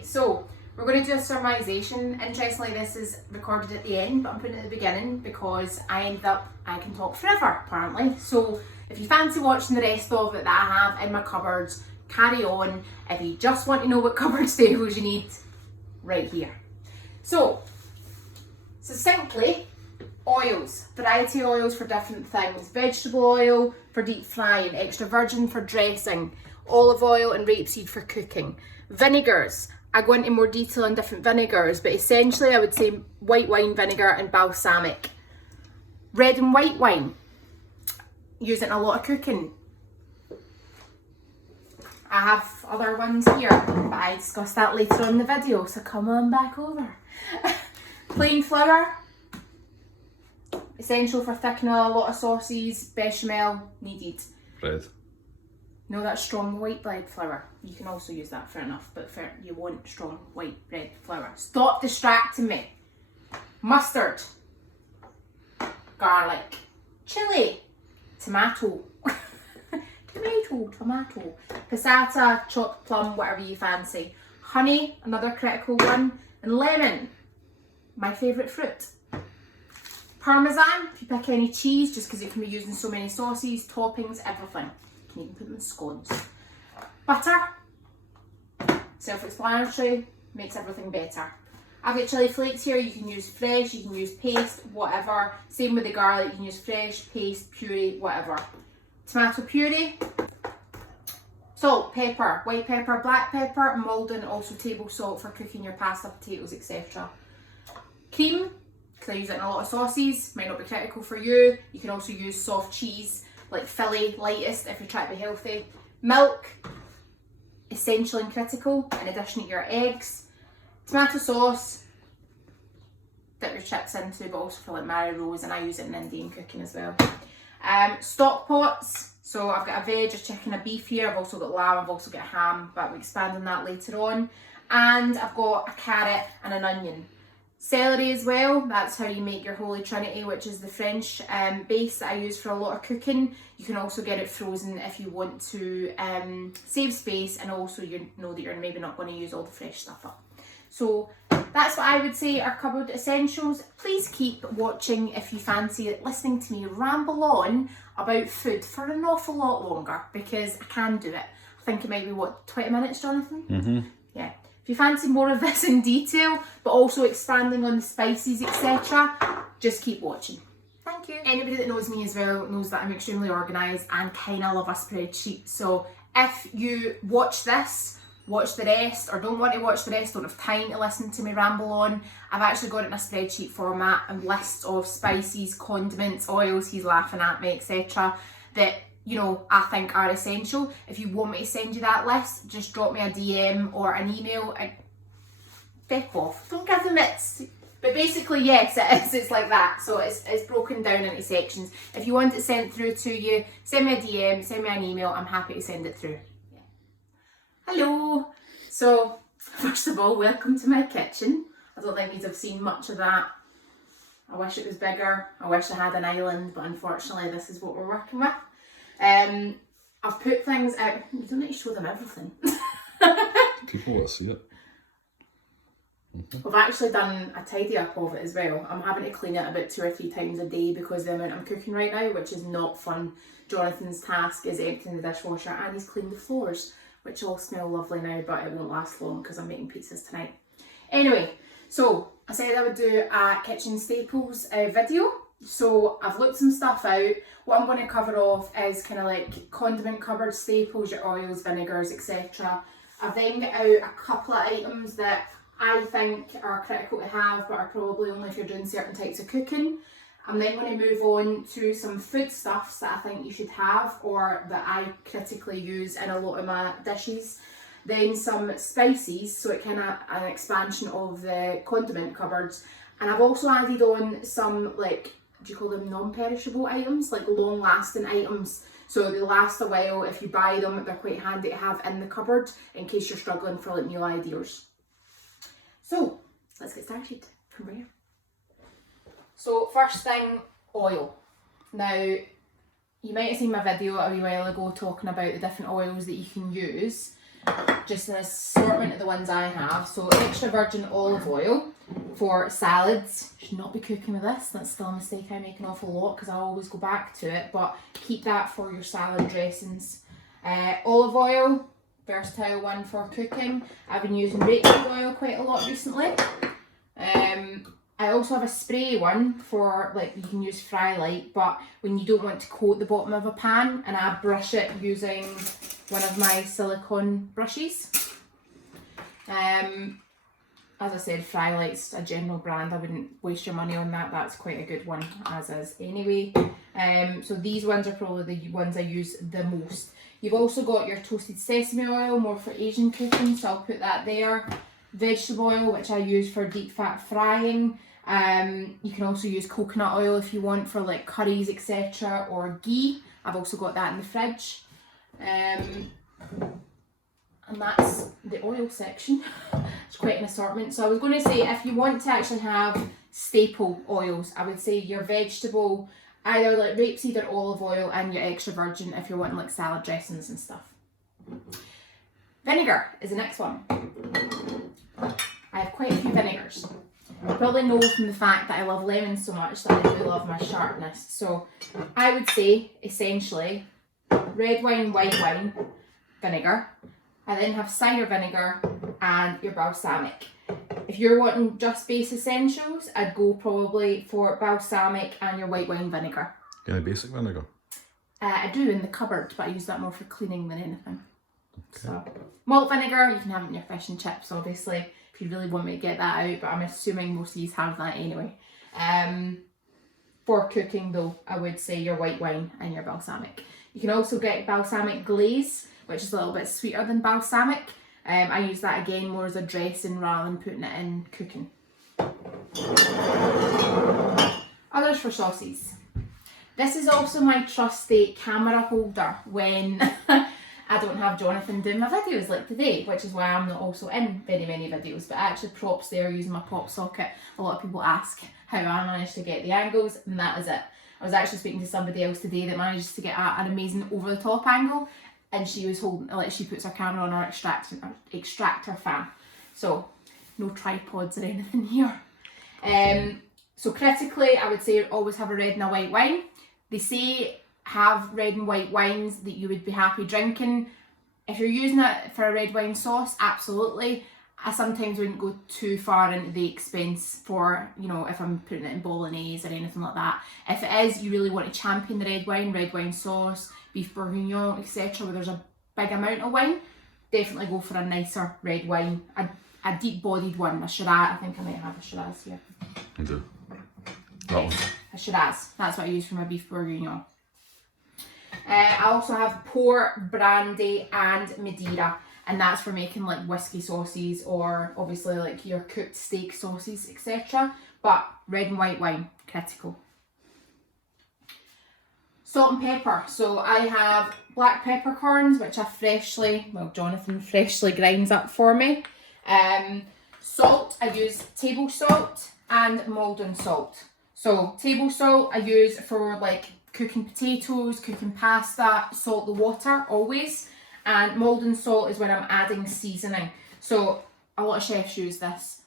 Okay, so we're going to do a summarisation. Interestingly, this is recorded at the end, but I'm putting it at the beginning because I can talk forever, apparently. So if you fancy watching the rest of it that I have in my cupboards, carry on. If you just want to know what cupboard staples you need, right here. So, succinctly, oils. Variety of oils for different things. Vegetable oil for deep frying, extra virgin for dressing, olive oil and rapeseed for cooking. Vinegars. I go into more detail on different vinegars, but essentially I would say white wine vinegar and balsamic. Red and white wine. Use it in a lot of cooking. I have other ones here, but I discuss that later on in the video, so come on back over. Plain flour. Essential for thickening a lot of sauces. Bechamel needed. Bread. No, that's strong white bread flour. You can also use that, fair enough, but you want strong white bread flour. Stop distracting me. Mustard. Garlic. Chilli. Tomato. Tomato. Passata, chopped plum, whatever you fancy. Honey, another critical one. And lemon, my favourite fruit. Parmesan, if you pick any cheese, just because it can be used in so many sauces, toppings, everything. You can even put them in scones. Butter, self-explanatory, makes everything better. I've got chilli flakes here, you can use fresh, you can use paste, whatever. Same with the garlic, you can use fresh, paste, puree, whatever. Tomato puree. Salt, pepper, white pepper, black pepper, Maldon, also table salt for cooking your pasta, potatoes, etc. Cream, because I use it in a lot of sauces, might not be critical for you. You can also use soft cheese, like Philly, lightest, if you're trying to be healthy. Milk, essential and critical, in addition to your eggs. Tomato sauce, dip your chips into, but also for like Mary Rose, and I use it in Indian cooking as well. Stock pots. So I've got a veg, a chicken, a beef here. I've also got lamb, I've also got ham, but we'll expand on that later on. And I've got a carrot and an onion. Celery as well, that's how you make your Holy Trinity, which is the French base that I use for a lot of cooking. You can also get it frozen if you want to save space, and also you know that you're maybe not going to use all the fresh stuff up. So that's what I would say are cupboard essentials. Please keep watching if you fancy listening to me ramble on about food for an awful lot longer, because I can do it. I think it might be, what, 20 minutes, Jonathan? Mm-hmm. Yeah. If you fancy more of this in detail, but also expanding on the spices, etc., just keep watching. Thank you. Anybody that knows me as well knows that I'm extremely organised and kind of love a spreadsheet. So if you watch this, watch the rest, or don't want to watch the rest, don't have time to listen to me ramble on, I've actually got it in a spreadsheet format and lists of spices, condiments, oils, he's laughing at me, etc., that, you know, I think are essential. If you want me to send you that list, just drop me a DM or an email. Feck off, don't give them it. But basically, yes, it is. It's like that. So it's broken down into sections. If you want it sent through to you, send me a DM, send me an email. I'm happy to send it through. Yeah. Hello. So, first of all, welcome to my kitchen. I don't think you've seen much of that. I wish it was bigger. I wish I had an island, but unfortunately, this is what we're working with. I've put things out. You don't need to show them everything. People will see it. Mm-hmm. We've actually done a tidy up of it as well. I'm having to clean it about 2 or 3 times a day because of the amount I'm cooking right now, which is not fun. Jonathan's task is emptying the dishwasher, and he's cleaned the floors, which all smell lovely now, but it won't last long because I'm making pizzas tonight. Anyway, so I said I would do a kitchen staples video. So I've looked some stuff out. What I'm going to cover off is kind of like condiment cupboard staples, your oils, vinegars, etc. I've then got out a couple of items that I think are critical to have, but are probably only if you're doing certain types of cooking. I'm then going to move on to some foodstuffs that I think you should have, or that I critically use in a lot of my dishes. Then some spices, so it kind of an expansion of the condiment cupboards. And I've also added on some, like, do you call them non-perishable items, like long-lasting items. So they last a while. If you buy them, they're quite handy to have in the cupboard in case you're struggling for like new ideas. So let's get started from there. So first thing, oil. Now, you might have seen my video a wee while ago talking about the different oils that you can use. just an assortment of the ones I have. So extra virgin olive oil for salads. Should not be cooking with this. That's still a mistake I make an awful lot because I always go back to it, but keep that for your salad dressings. Olive oil, versatile one for cooking. I've been using rapeseed oil quite a lot recently. I also have a spray one for, like, you can use Fry Light, but when you don't want to coat the bottom of a pan, and I brush it using one of my silicone brushes. As I said, Fry Light's a general brand. I wouldn't waste your money on that. That's quite a good one as is anyway. So these ones are probably the ones I use the most. You've also got your toasted sesame oil, more for Asian cooking, so I'll put that there. Vegetable oil, which I use for deep fat frying. You can also use coconut oil if you want for like curries, etc., or ghee. I've also got that in the fridge. And that's the oil section. It's quite an assortment. So I was going to say, if you want to actually have staple oils, I would say your vegetable, either like rapeseed or olive oil, and your extra virgin if you're wanting like salad dressings and stuff. Vinegar is the next one. I have quite a few vinegars. You probably know from the fact that I love lemons so much that I do love my sharpness. So I would say, essentially, red wine, white wine, vinegar. I then have cider vinegar and your balsamic. If you're wanting just base essentials, I'd go probably for balsamic and your white wine vinegar. Any basic vinegar? I do in the cupboard, but I use that more for cleaning than anything. Okay. So malt vinegar, you can have it in your fish and chips, obviously, if you really want me to get that out, but I'm assuming most of these have that anyway. For cooking though, I would say your white wine and your balsamic. You can also get balsamic glaze, which is a little bit sweeter than balsamic. I use that again more as a dressing rather than putting it in cooking. Others for sauces. This is also my trusty camera holder when I don't have Jonathan doing my videos like today, which is why I'm not also in very many videos, but actually props there using my pop socket. A lot of people ask how I managed to get the angles, and that is it. I was actually speaking to somebody else today that manages to get an amazing over the top angle, and she was holding, like, she puts her camera on her extractor fan. So no tripods or anything here. So critically, I would say always have a red and a white wine. They say have red and white wines that you would be happy drinking. If you're using it for a red wine sauce, absolutely. I sometimes wouldn't go too far into the expense for, you know, if I'm putting it in bolognese or anything like that. If it is, you really want to champion the red wine sauce, beef bourguignon, etc., where there's a big amount of wine, definitely go for a nicer red wine. A deep-bodied one, a Shiraz. I think I might have a Shiraz here. I do. That one. A Shiraz. That's what I use for my beef bourguignon. I also have port, brandy and Madeira, and that's for making like whiskey sauces or obviously like your cooked steak sauces, etc. But red and white wine, critical. Salt and pepper. So I have black peppercorns, which Jonathan freshly grinds up for me. Salt, I use table salt and Maldon salt. So table salt I use for like cooking potatoes, cooking pasta, salt the water always, and Maldon salt is when I'm adding seasoning. So a lot of chefs use this.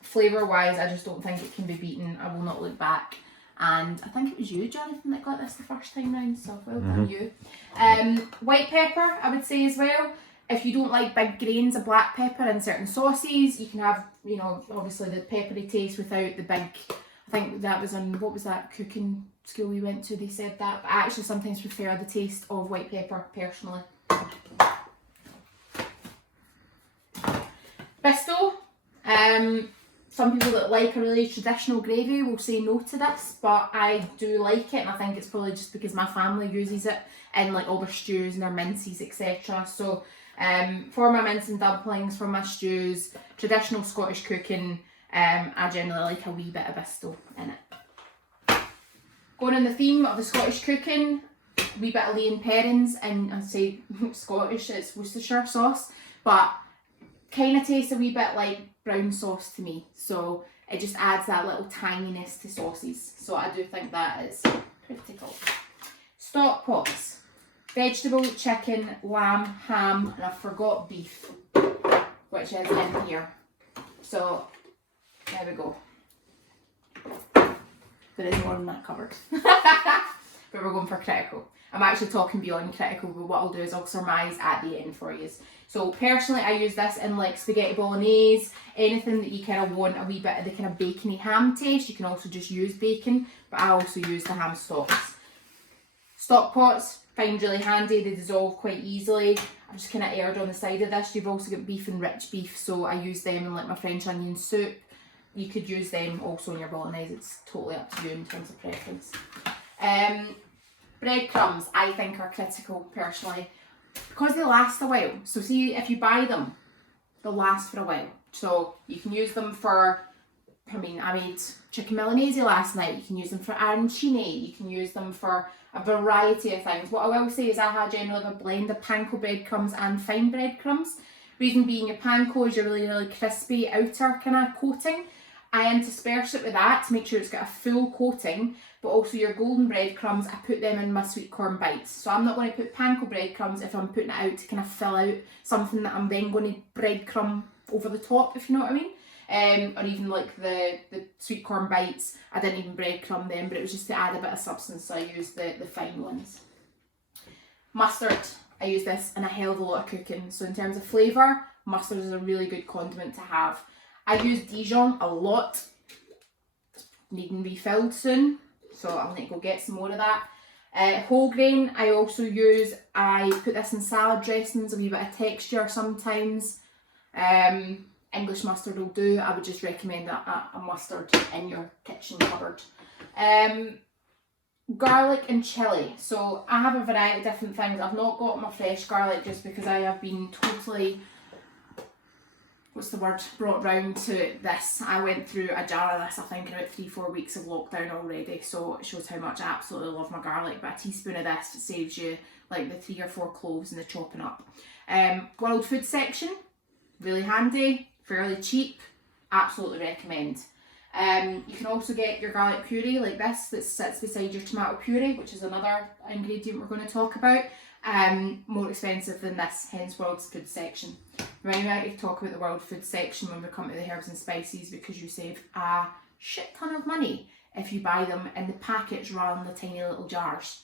Flavour wise, I just don't think it can be beaten. I will not look back. And I think it was you, Jonathan, that got this the first time round, so well done you. White pepper, I would say as well. If you don't like big grains of black pepper in certain sauces, you can have, you know, obviously the peppery taste without the big, I think that was on, what was that cooking school we went to, they said that, but I actually sometimes prefer the taste of white pepper, personally. Pesto. Some people that like a really traditional gravy will say no to this, but I do like it, and I think it's probably just because my family uses it in like all their stews and their minces, etc. So for my mince and dumplings, for my stews, traditional Scottish cooking, I generally like a wee bit of pesto in it. Going on the theme of the Scottish cooking, a wee bit of Lane Perrins, and I'd say Scottish, it's Worcestershire sauce, but kind of tastes a wee bit like brown sauce to me, so it just adds that little tanginess to sauces, so I do think that is critical. Stock pots. vegetable, chicken, lamb, ham, and I forgot beef, which is in here. So there we go. There is more in that cupboard. But we're going for critical. I'm actually talking beyond critical, but what I'll do is I'll surmise at the end for you. So personally, I use this in like spaghetti bolognese, anything that you kind of want a wee bit of the kind of bacony ham taste. You can also just use bacon, but I also use the ham stocks. Stock pots, find really handy, they dissolve quite easily. I've just kind of erred on the side of this. You've also got beef and rich beef, so I use them in like my French onion soup. You could use them also in your bolognese, it's totally up to you in terms of preference. Breadcrumbs, I think, are critical personally because they last a while. So see, if you buy them, they'll last for a while. So you can use them for, I made chicken Milanese last night. You can use them for arancini. You can use them for a variety of things. What I will say is I generally have a blend of panko breadcrumbs and fine breadcrumbs. Reason being, your panko is your really crispy outer kind of coating. I intersperse it with that to make sure it's got a full coating, but also your golden breadcrumbs, I put them in my sweet corn bites. So I'm not going to put panko breadcrumbs if I'm putting it out to kind of fill out something that I'm then going to breadcrumb over the top, if you know what I mean. Or even like the sweet corn bites, I didn't even breadcrumb them, but it was just to add a bit of substance, so I used the fine ones. Mustard, I use this in a hell of a lot of cooking. So in terms of flavour, mustard is a really good condiment to have. I use Dijon a lot, needing refilled soon, so I'll need to go get some more of that. Whole grain I also use, I put this in salad dressings, a wee bit of texture sometimes. English mustard will do. I would just recommend a mustard in your kitchen cupboard. Garlic and chilli. So I have a variety of different things. I've not got my fresh garlic just because I have been totally, brought round to this. I went through a jar of this, I think, in about 3-4 weeks of lockdown already, so it shows how much I absolutely love my garlic. But a teaspoon of this saves you like the 3 or 4 cloves and the chopping up. World food section, really handy, fairly cheap, absolutely recommend. You can also get your garlic puree like this that sits beside your tomato puree, which is another ingredient we're going to talk about. More expensive than this, hence world food section. Remember to talk about the world food section when we come to the herbs and spices, because you save a shit ton of money if you buy them in the packets rather than the tiny little jars.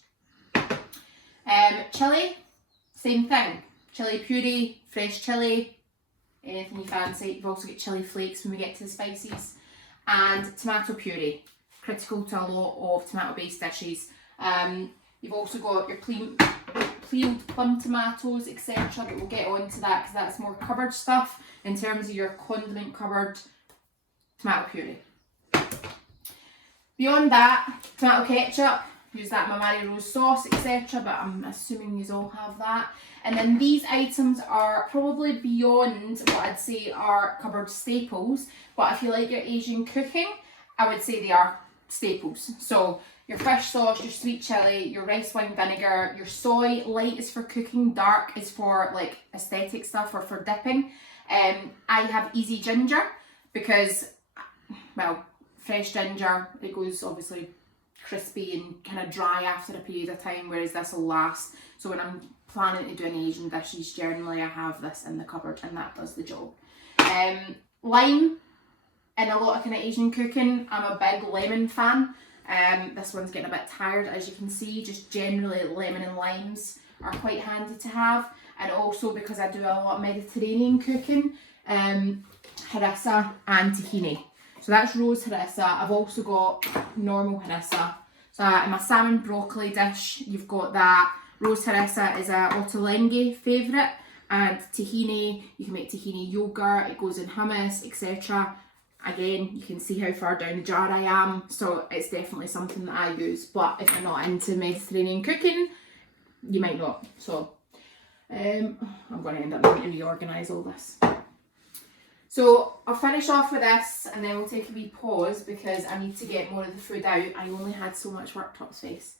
Chilli, same thing. Chilli puree, fresh chilli, anything you fancy. You've also got chilli flakes when we get to the spices. And tomato puree, critical to a lot of tomato based dishes. You've also got your peeled plum tomatoes, etc. But we'll get on to that because that's more cupboard stuff. In terms of your condiment cupboard, tomato puree. Beyond that, tomato ketchup, use that in my Mary Rose sauce, etc. But I'm assuming you all have that. And then these items are probably beyond what I'd say are cupboard staples. But if you like your Asian cooking, I would say they are staples. So your fish sauce, your sweet chilli, your rice wine vinegar, your soy, light is for cooking, dark is for like aesthetic stuff or for dipping. I have easy ginger because, well, fresh ginger, it goes obviously crispy and kind of dry after a period of time, whereas this will last. So when I'm planning to do any Asian dishes, generally I have this in the cupboard and that does the job. Lime, in a lot of kind of Asian cooking, I'm a big lemon fan. This one's getting a bit tired, as you can see. Just generally lemon and limes are quite handy to have. And also because I do a lot of Mediterranean cooking, harissa and tahini. So that's rose harissa. I've also got normal harissa. So in my salmon broccoli dish, you've got that. Rose harissa is a ottolenghi favourite, and tahini, you can make tahini yogurt, it goes in hummus, etc. Again, you can see how far down the jar I am, so it's definitely something that I use. But if you're not into Mediterranean cooking, you might not. So I'm going to end up having to reorganise all this. So I'll finish off with this and then we'll take a wee pause because I need to get more of the food out. I only had so much worktop space.